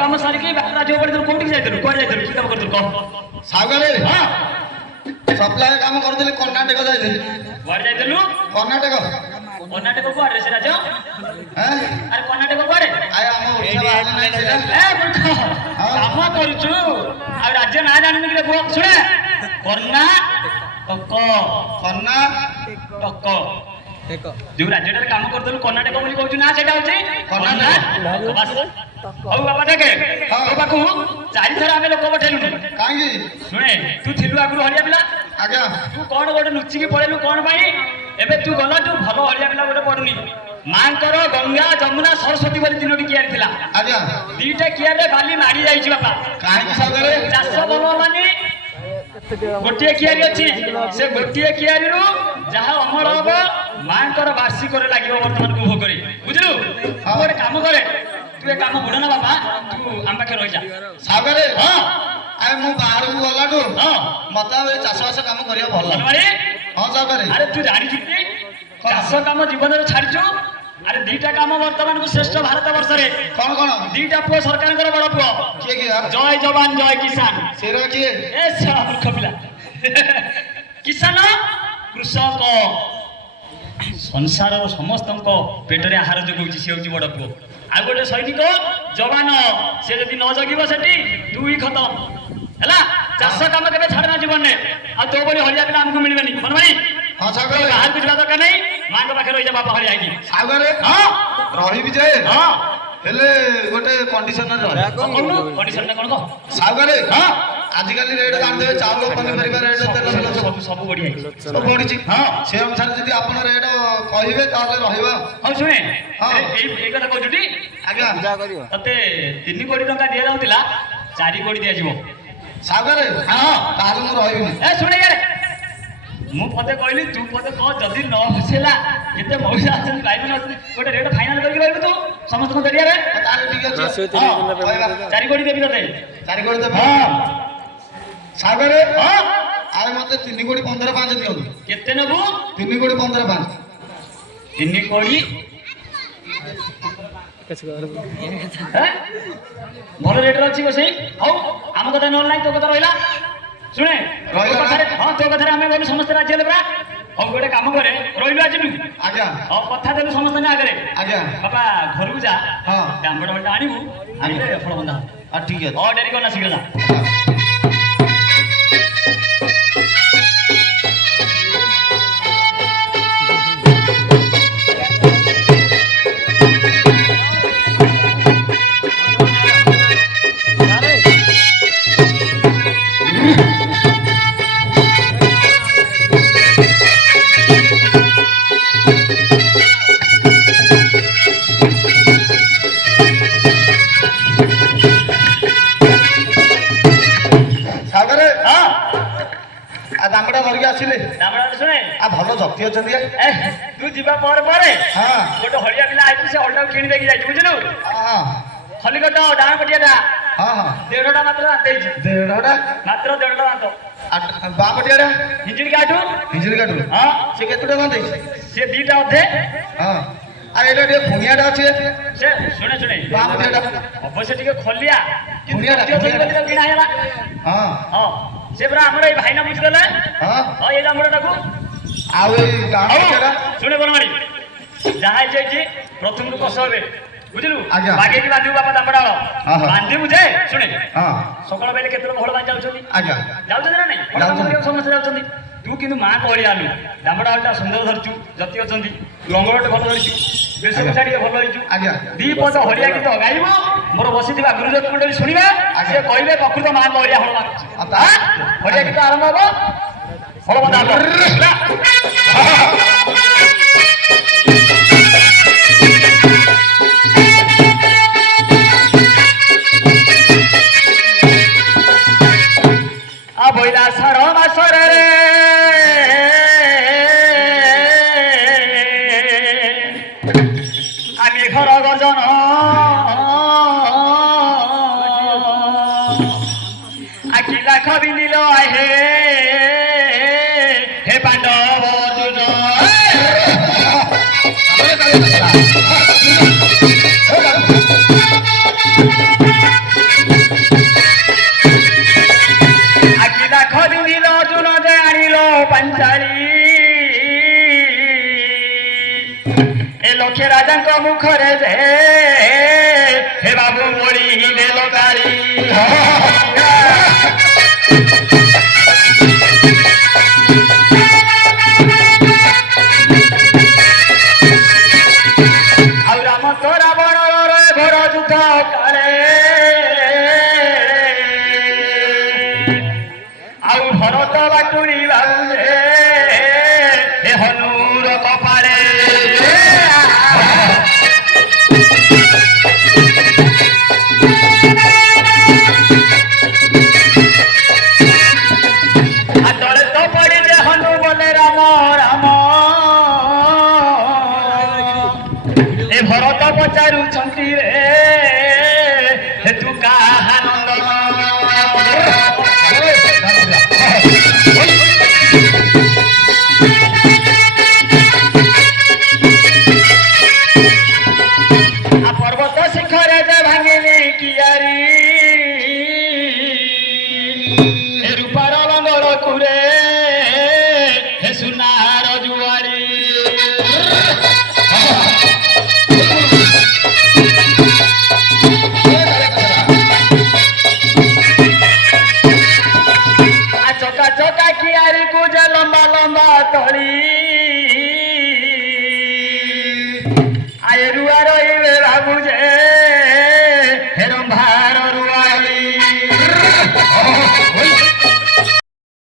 কাম সারিকি রাজ্য পড়ে তোর কোটি যাইতলু কোন যাইতলু কি কাম করতলু কহ ସାଗରେ ହଁ ସପ୍ଲାଏ କାମ କରୁଥିଲି କର୍ଣ୍ଣାଟକ ଯାଇଥିଲି କୁଆଡେ ଯାଇଥିଲୁ କର୍ଣ୍ଣାଟକ କର୍ଣ୍ଣାଟକ କୁଆଡେ ସେ ରାଜ୍ୟ ହେଁ ଆରେ କର୍ଣ୍ଣାଟକ କୁଆଡେ ଆଏ ଆମ ଓଡ଼ିଶା ବାହାରେ ନାହିଁ ସେଟା ଏ ମୂର୍ଖ କାମ କରୁଛୁ ଆଉ ରାଜ୍ୟ ନାଁ ଜାଣିନି କି ପୁଅ ଶୁଣେ କର୍ଣ୍ଣାଟକ କର୍ଣ୍ଣାଟକ ଯୋଉ ରାଜ୍ୟଟାରେ କାମ କରୁଥିଲୁ କର୍ଣ୍ଣାଟକ ବୋଲି କହୁଛୁ ନା ସେଟା ହଉଛି କର୍ଣ୍ଣାଟକ ବାସ୍ ହଉ ବାବା ଦେଖେ ତୋ ପାଖକୁ 4 ଥର ଆମେ ଲୋକ ପଠେଇଲୁଣି କାହିଁକି ଶୁଣେ ତୁ ଥିଲୁ ଆଗରୁ ହଳିଆ ପିଲା ଆଜ୍ଞା ତୁ କଣ ଗୋଟେ ଲୁଚିକି ପଳେଇଲୁ କଣ ପାଇଁ ଏବେ ତୁ ଗଲାଠୁ ଭଲ ହଳିଆ ପିଲା ଗୋଟେ ପଡୁନି ମାଙ୍କର ଗଙ୍ଗା ଯମୁନା ସରସ୍ୱତୀ ବୋଲି 3ଟି କିଆରି ଥିଲା ଆଜ୍ଞା 2ଟା କିଆରିରେ ବାଲି ମାଡି ଯାଇଛି ବାପା କାହିଁକି ସାଗରେ ଚାଷ ଭଲ ମାନେ ଗୋଟିଏ କିଆରି ଅଛି ସେ ଗୋଟିଏ କିଆରିରୁ ଯାହା ଅମଳ ହବ ମାଙ୍କର ବାର୍ଷିକରେ ଲାଗିବ ବର୍ତ୍ତମାନ ଭୋଗରେ ବୁଝିଲୁ ତୁ ଗୋଟେ କାମ କରେ ତୁ ଏ କାମ ବୁଡ ନା ବାପା ତୁ ଆମ ପାଖରେ ରହିଯା ସାଗରେ ହଁ ଆଏ ମୁଁ ବାହାରକୁ ଗଲାଠୁ ହଁ ମତେ ଆଉ ଏ ଚାଷବାସ କାମ କରିବା ଭଲ ଲାଗେ ବନମାଳି ହଁ ସାଗରେ ଆରେ ତୁ ଜାଣିଛୁ କି ଚାଷ କାମ ଜୀବନରେ ଛାଡିଛୁ ଆରେ 2ଟା କାମ ବର୍ତ୍ତମାନକୁ ଶ୍ରେଷ୍ଠ ଭାରତ ବର୍ଷରେ କଣ କଣ 2ଟା ପୁଅ ସରକାରଙ୍କର ବଡ ପୁଅ କିଏ କିଏ ଜୟ ଯବାନ ଜୟ କିଷାନ ସେରା କିଏ ଏ ଶଳା ମୂର୍ଖ ପିଲା କିଷାନ କୃଷକ ସଂସାରର ସମସ୍ତଙ୍କ ପେଟରେ ଆହାର ଯୋଗାଉଛି ସେ ହେଉଛି ବଡ ପୁଅ ଆଉ ଗୋଟେ ସୈନିକ ଯବାନ ସେ ଯଦି ନ ଜଗିବ ସେଠି 2 ଖତମ ହେଲା ଚାଷ କାମ କେବେ ଛାଡନା ଜୀବନରେ ଆଉ ତୋ ଭଳି ହଳିଆ ପିଲା ଆମକୁ ମିଳିବେନି ବନମାଳି ହଁ ସାଗରେ ବାହାରକୁ ଯିବା ଦରକାର ନାହିଁ ମାଙ୍କ ପାଖରେ ରହିଯା ବାପା ହଳିଆ ହେଇକି ସାଗରେ ହଁ ରହିବି ଯେ ହଁ ହେଲେ ଗୋଟେ କଣ୍ଡିସନରେ ରହ କହୁନୁ କଣ୍ଡିସନଟା କଣ କହ ସାଗରେ ହଁ ଆଜିକାଲି ରେଟ୍ ଜାଣିଦେବେ ଚାଉଳ ପନିପରିବା ରେଟ୍ ତେଲ ଫେଲ ସବୁ ସବୁ ବଢିଆ ସବୁ ବଢିଛି ହଁ ସେ ଅନୁସାରେ ଯଦି ଆପଣ ରେଟ୍ କହିବେ ତାହେଲେ ରହିବା ହଉ ଶୁଣେ ହଁ। ଏଇ କଥା କହୁଛୁ ଟି ଆଜ୍ଞା ତତେ 3 କୋଟି ଟଙ୍କା ଦିଆଯାଉଥିଲା 4 କୋଟି ଦିଆଯିବ ସାଗରେ ହଁ ତାହେଲେ ମୁଁ ରହିବିନି ଏ ଶୁଣେ ୟାର ମୁଁ ପଦେ କହିଲି ତୁ ପଦେ କହ ଯଦି ନ ବୁଝିଲା କେତେ ମଉସା ଅଛନ୍ତି ଭାଇ ମାନେ ଅଛନ୍ତି ଗୋଟେ ରେଟ୍ ଫାଇନାଲ କରିକି ରହିବୁ ତୁ ସମସ୍ତଙ୍କ ଜରିଆରେ ତାହେଲେ ଠିକ ଅଛି 4 କୋଟି ଦେବି ତତେ 4 କୋଟି ଦେବେ ହଁ ସାଗରେ ହଁ ଆରେ ମତେ 3 କୋଟି 15 ପାଞ୍ଚ ଦିଅନ୍ତୁ କେତେ ନେବୁ 3 କୋଟି 15 ପାଞ୍ଚ 3 କୋଟି ଭଲ ରେଟ୍ରେ ଅଛି ବସେଇ ହଉ ଆମ କଥା ନହେଲେ ନାହିଁ ତୋ କଥା ରହିଲା ଶୁଣେ ତୋ କଥାରେ ହଁ ତୋ କଥାରେ ଆମେ ଗଲୁ ସମସ୍ତେ ରାଜି ହେଲେ ପରା ହଉ ଗୋଟେ କାମ କରେ ରହିଲୁ ଆଜିଠୁ ଆଜ୍ଞା ହଉ କଥା ଦେଲୁ ସମସ୍ତଙ୍କ ଆଗରେ ଆଜ୍ଞା ବାପା ଘରକୁ ଯା ହଁ ଡାମ୍ବଡ ଆଣିବୁ ଆଣିଲେ ଫଳ ବନ୍ଧା ଠିକ ଅଛି ହଁ ଡେରି କରନା ଶୀଘ୍ର ଯା ସାଗରେ ହଁ ଦାମଟା ଧରିକି ଆସିଲେ ଡାମ୍ବଡ ଶୁଣେ ଭଲ ଜତି ଅଛନ୍ତି ତୁ ଯିବା ପରେ ପରେ ହଁ ଗୋଟେ ହଳିଆ ପିଲା ଆଇଛି ସେ ହଳଟାକୁ କିଣି ଦେଇକି ଯାଇଛି ବୁଝିଲୁ ହଁ ଖଲିକଟ ଡାଣ ପଟିଆଟା ହଁ ହଁ 1.5ଟା ମାତ୍ର ଦେଇଛି ଦେଢ଼ଟା ମାତ୍ର 1.5ଟା ଦାନ୍ତ ବାଁ ପଟିଆଟା ହିଞ୍ଜିଡ଼ି କାଠୁ ହିଞ୍ଜିଳି କାଟୁ ହଁ ସେ କେତେ ଟଙ୍କା ଦେଇଛି ସେ 2ଟା ଅଧେ ହଁ ଆରେ ଏଇଟା ଟିକେ ପୁଣିଆଟା ଅଛି ସେ ଶୁଣେ ଶୁଣେ ବାଁ ପଟିଆଟା ଅବଶ୍ୟ ଟିକେ ଖଲିଆ ଖଲିଆଟା, କିନ୍ତୁ ତାକୁ କିଣା ହେଇଗଲା ହଁ ହଁ ସେ ପୁରା ଆମର ଏଇ ଭାଇନା ବୁଝିଦେଲେ ହଁ ହଁ ଏଇ ଡାମ୍ବଡଟାକୁ ଆଉ ଏଇ ଡାଣ ପଟିଆଟା ଶୁଣେ ବନମାଳି ଯାହା ହେଇଯାଇଛି ପ୍ରଥମରୁ କଷ ହେବେ ବୁଝିଲୁ ଆଜ୍ଞା। ବାଗେଇକି ବାନ୍ଧିବୁ ବାପା ଦାମ୍ବଡା ହଁ, ହଁ। ବାନ୍ଧିବୁ ଯେ ଶୁଣେ ହଁ ସକାଳ ବେଲେ କେତେବେଳେ ଭଳ ବାନ୍ଧି ଯାଉଛନ୍ତି ଆଜ୍ଞା ଯାଉଛନ୍ତି ନା ନାଇଁ ଯାଉଛନ୍ତି। ସମସ୍ତେ ଯାଉଛନ୍ତି ତୁ କିନ୍ତୁ ମା କହିଲି ଆଲୁ ଦାମ୍ବଡା ହଳଟା ସୁନ୍ଦର ଧରିଛୁ ଜତି ଅଛନ୍ତି ଲଙ୍ଗଳଟେ ଭଲ ଧରିଛୁ ବେଶ କଷା ଟିକେ ଭଲ ହେଇଛୁ ଆଜ୍ଞା 2 ପଟ ହଳିଆ ଗୀତ ଗାଇବୁ ମୋର ବସିଥିବା ଗୁରୁଜନ ମଣ୍ଡଳୀ ଶୁଣିବେ ସିଏ କହିବେ ପ୍ରକୃତ ମା ହଳିଆ ହଳ ମାରୁଛି ହଳିଆ ଗୀତ ଆରମ୍ଭ ହବ ହଳ ବନ୍ଧା ହବ বইলা সার মাসরে আমি ঘর গজন আকিলা খবি নিল হে হে পাণ্ডব দুজন ରାଜାଙ୍କ ମୁଖରେ ଯେ ହେ ବାବୁ ମରିଲେ ଲଗାଳି ଆଉ ରାମ ତ ରାବଣର ଘର ଯୁଦ୍ଧ କାଳେ ଆଉ ଭରତ ବାଟୁଳି ବାବୁରେ ଏ ହନୁର କପାଳେ ତଳେ ତ ପଡ଼ିଲେ ହନୁ ବୋଲେ ରାମ ରାମ ଏ ଭରତ ପଚାରୁଛନ୍ତି ରେ ତୁ କାହା ନନ୍ଦନ পর্বত শিখরে যে ভাঙিলি কিয়ারি রূপার লঙ্গর কুরে হে সুনার জুয়ারি চকা চকা কিয়ারি কু যে লম্বা লম্বা তলি